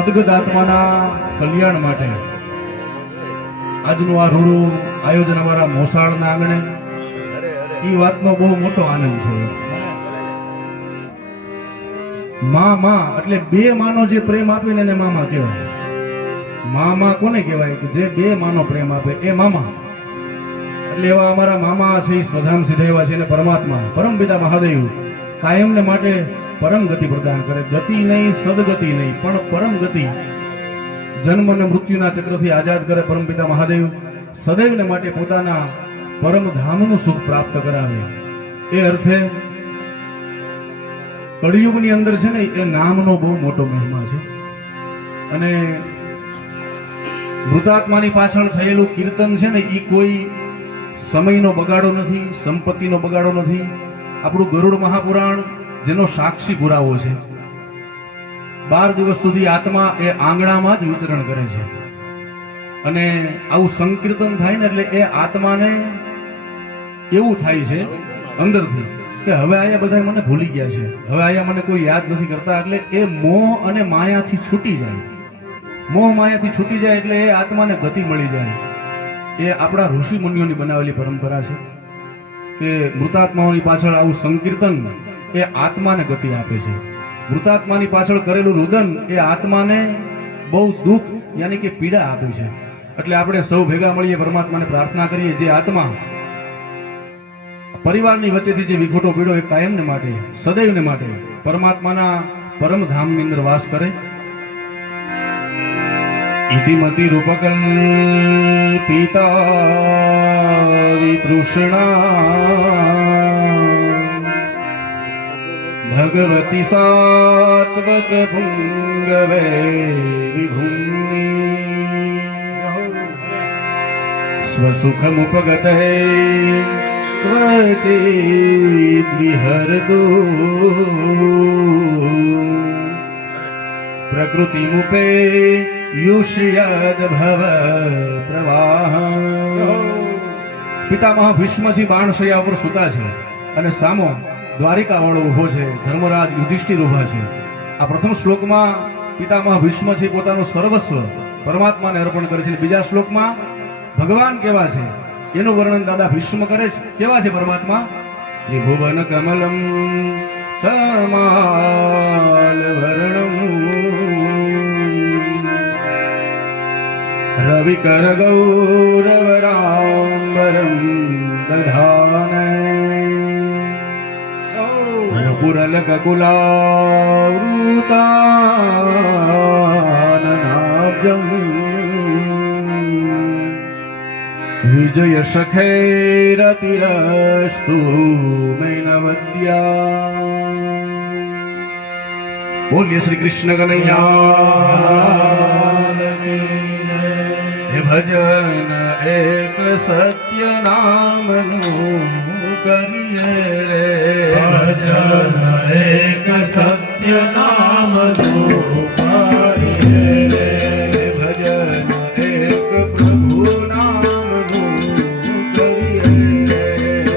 સદગત આત્માના કલ્યાણ માટે આજનું આ રૂડું આયોજન અમારા મોસાળના આંગણે, એ વાતનો બહુ મોટો આનંદ છે. માં એટલે બે માનો જે પ્રેમ આપે ને એને મામા કહેવાય. મામા કોને કહેવાય? કે જે બે માનો પ્રેમ આપે એ મામા. એટલે એવા અમારા મામા છે, સ્વધામ સિદ્ધાવ્યા છે, અને પરમાત્મા પરમ પિતા મહાદેવ કાયમને માટે પરમ ગતિ પ્રદાન કરે. ગતિ નહીં, સદગતિ નહીં, પણ પરમ ગતિ, જન્મ અને મૃત્યુના ચક્રથી આઝાદ કરે. પરમ પિતા મહાદેવ સદૈવને માટે પોતાના પરમ ધામનું સુખ પ્રાપ્ત કરાવે. એ અર્થે કળિયુગની અંદર છે ને એ નામનો બહુ મોટો મહિમા છે. અને મૃતાત્માની પાછળ થયેલું કીર્તન છે ને એ કોઈ સમયનો બગાડો નથી, સંપત્તિનો બગાડો નથી. આપણું ગરુડ મહાપુરાણ જેનો સાક્ષી પુરાવો છે. 12 દિવસ સુધી આત્મા એ આંગણામાં જ વિચરણ કરે છે. અને આવું સંકીર્તન થાય ને એટલે એ આત્માને એવું થાય છે અંદરથી કે હવે આયા બધા મને ભૂલી ગયા છે, હવે આયા મને કોઈ યાદ નથી કરતા. એટલે એ મોહ અને માયાથી છૂટી જાય. મોહ માયાથી છૂટી જાય એટલે એ આત્માને ગતિ મળી જાય. એ આપણા ઋષિ મુનિઓની બનાવેલી પરંપરા છે કે મૃતાત્માઓની પાછળ આવું સંકીર્તન એ આત્માને ગતિ આપે છે. મૃતાત્માની પાછળ કરેલું રુદન એ આત્માને બહુ દુઃખ યાની કે પીડા આપે છે. એટલે આપણે સૌ ભેગા મળીએ, પરમાત્માને પ્રાર્થના કરીએ, જે આત્મા પરિવારની વચ્ચેથી જે વિખોટો પીડો એ કાયમને માટે, સદૈવને માટે પરમાત્માના પરમ ધામની અંદર વાસ કરે. ઇતિમતિ રૂપકલ્પિતા વિતૃષ્ણા ભગવતી સાત્વત ભુંગવે વિભૂમિ સ્વસુખમુપગતે ક્વચિદ વિહરતુ પ્રકૃતિમુપે યુષ્યદ ભવ પ્રવાહ. પિતામહ ભીષ્મજી બાણશૈયા ઉપર સૂતા છે અને સામો દ્વારિકા વાળો ઉભો છે, ધર્મરાજ યુધિષ્ઠિર ઉભા છે. આ પ્રથમ શ્લોકમાં પિતામહ ભીષ્મ છે પોતાનું સર્વસ્વ પરમાત્માને અર્પણ કરે છે. બીજા શ્લોકમાં ભગવાન કેવા છે એનું વર્ણન દાદા ભીષ્મ કરે છે. કેવા છે પરમાત્મા? ત્રિભુવન કમલમ તમાલ વર્ણમ રવિકર ગૌરવરાંબરમ દધાન પુરલકુલાવૃતાનનાબ્જમ વિજય સખૈરતિરસ્તુ મૈનવદ્યા. બોલીએ શ્રી કૃષ્ણ કનૈયા. ભજન એક સત્ય નામનું કરીએ રે, ભજન એક સત્ય નામનું કરીએ રે, ભજન એક પ્રભુ નામનું કરીએ રે,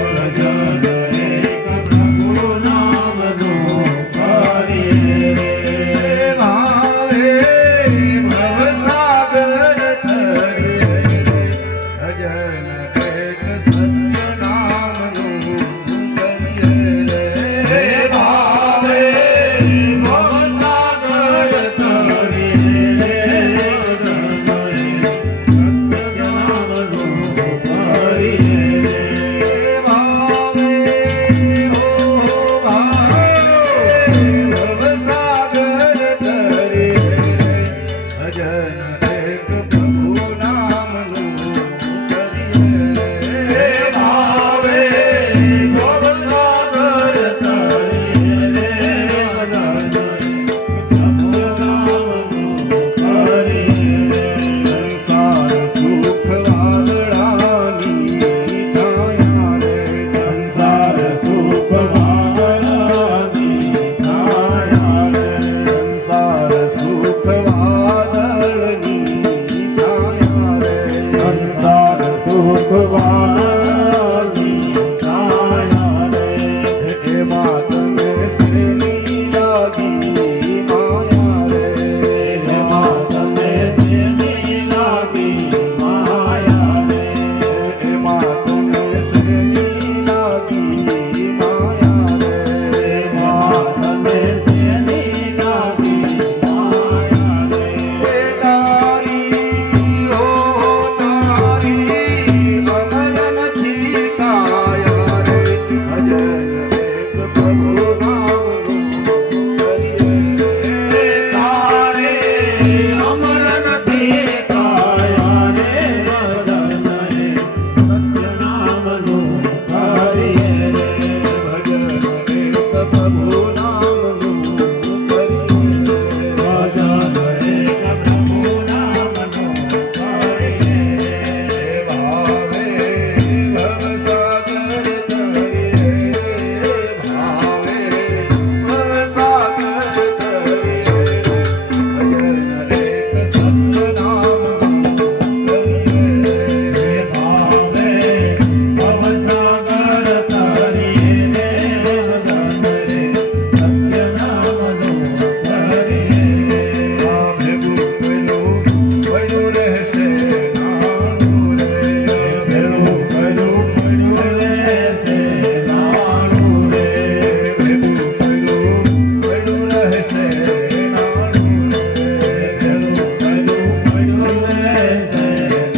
ભજન એક પ્રભુ નામનું કરીએ રે. ભજન તારે અમર નથી કાયા રે ભજન હે સત્ય નામનું કરીએ પ્રભુ નામનું કરીએ ભજન હે પ્રભુ નામનું કરીએ ભાવે ભવસાગર તરીએ ભાવે ભવસાગર તરીએ ભજન એક સત્ય નામનું કરીએ ભાવે ભવસાગર તરીએ ભજન હે સત્ય નામનું કરીએ ભેગું રહેશે નાનું રે ભેળું કર્યું પડ્યું રહેશે નાનું રે ભેગું રહેશે નાનું રે ભેળું કર્યું પડ્યું રહેશે નાનું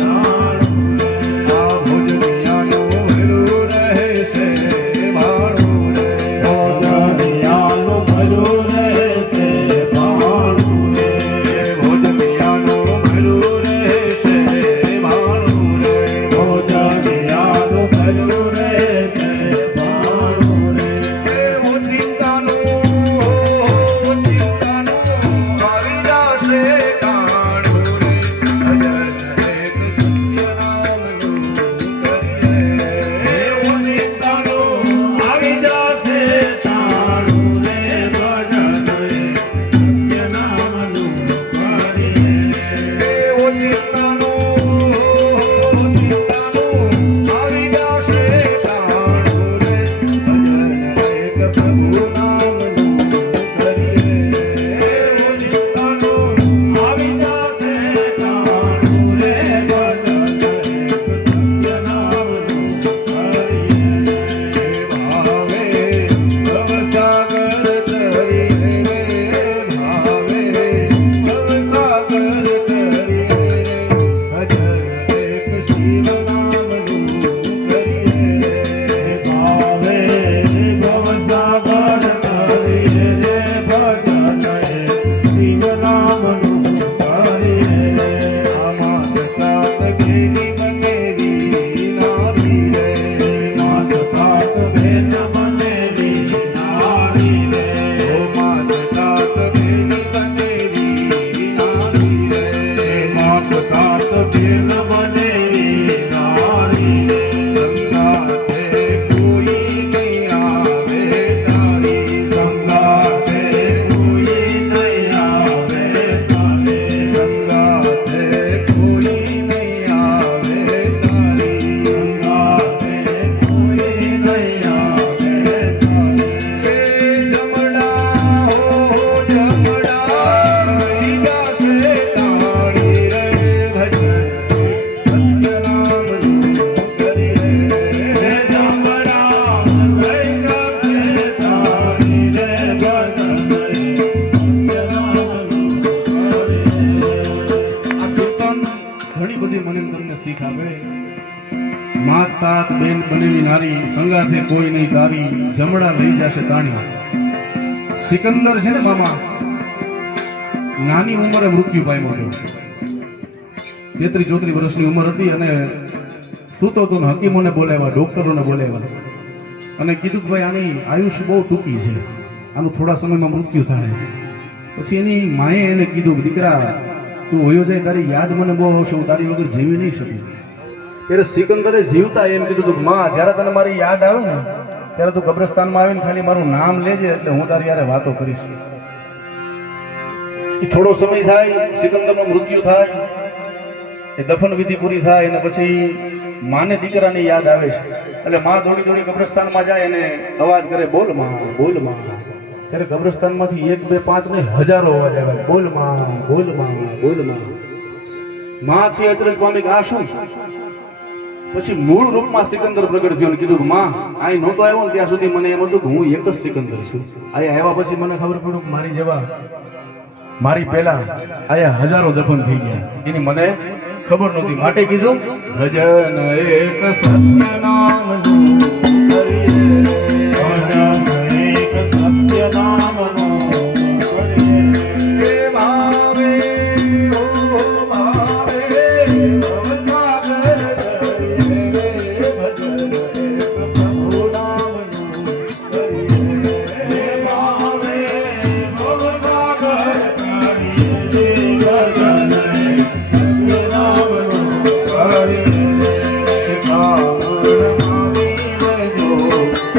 રે આ ભોજનિયાનું ભેલું રહેશે ભાડું રે ભોજનિયાનું ભર્યું રહેશે ભાણું રે ભોજનિયાનું ભેલું રહેશે ભાડું રે ભોજનિયાનું ભર્યું રહેશે ભાણું રે ચિંતાનું આવી જશે કાણું રે ભજન એક સત્ય નામનું કરીએ આવી જશે તારું રે ભજન હે સત્ય નામનું કરીએ આવી જશે કાણું રે ભજન એક પ્રભુ નામનું કરીએ આવી જશે તારું રે ભજન હે સત્ય નામનું કરીએ ભાવે ભવસાગર તરીએ ભાવે ભવસાગર તરીએ ભજન એક શિવ નામનું કરીએ ભાવે ભવસાગર કરીએ રે ભજન હે શિવ નામનું કરીએ આમાં સાત ઘેરી મનેરી નારી રે માત સાત ભેદ બનેલી નારી રે ઓ માત સાત ઘેરી મનેરી નારી રે માત સાત ભેદ બનેલી નારી રે સંગાથે કોઈ નહીં આવે તારી સંગાથે કોઈ નહીં આવે તારે સંગાથે કોઈ નહીં આવે તારી સંગાથે કોઈ નહીં આવે તારે કે જમણા હો જમણા લઈ જશે તાળી રે ભજન સત્ય નામનું કરીએ રે જમણા લઈ જશે તારી રે ભજન હે સત્ય નામનું કરીએ આ કીર્તન ઘણી બધી મને તમને શીખ આપે માત तात બેન બનેલી નારી સંગાથે કોઈ નહીં તારી જમણા લઈ જશે તાણી સિકંદર છે ને મામા નાની ઉંમરે મૃત્યુ પામ્યો હતો 33-34 વર્ષની ઉંમર હતી અને સૂતો તો હકીમોને બોલાવ્યા ડોક્ટરોને બોલાવ્યા અને કીધું કે ભાઈ આની આયુષ્ય બહુ ટૂંકી છે આનું થોડા સમયમાં મૃત્યુ થાય પછી એની માએ એને કીધું કે દીકરા તું હોયો જાય તારી યાદ મને બહુ આવશે હું તારી વગર જીવી નહીં શકું ત્યારે સિકંદરે જીવતા એમ કીધું હતું માં જ્યારે તને મારી યાદ આવે ને ત્યારે તું કબ્રસ્તાનમાં આવીને ખાલી મારું નામ લેજે એટલે હું તારી યારે વાતો કરીશ એ થોડો સમય થાય સિકંદરનું મૃત્યુ થાય એ દફન વિધિ પૂરી થાય અને પછી માને દીકરાની યાદ આવે છે એટલે માં દોડી દોડી કબ્રસ્તાનમાં જાય અને અવાજ કરે બોલ માં ત્યારે કબ્રસ્તાનમાંથી 1 2 5 ને હજારો અવાજ આવે બોલ માં માં છે અચરજ પામી કે આ શું પછી મૂળ રૂપમાં સિકંદર પ્રગટ થયો અને કીધું કે માં અહીં નહોતો આવ્યો ને ત્યાં સુધી મને એમ હતું કે હું એક જ સિકંદર છું અહીંયા આવ્યા પછી મને ખબર પડ્યું કે મારી જેવા મારી પહેલા આયા હજારો દફન થઈ ગયા એની મને ખબર નહોતી માટે કીધું ભજન એક સત્ય નામનું કરીએ ભજન એક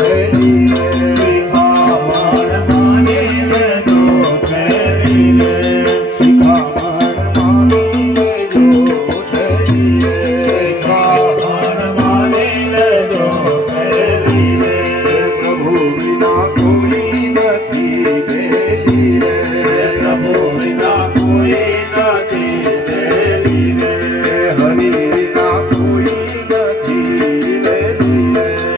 ધીરે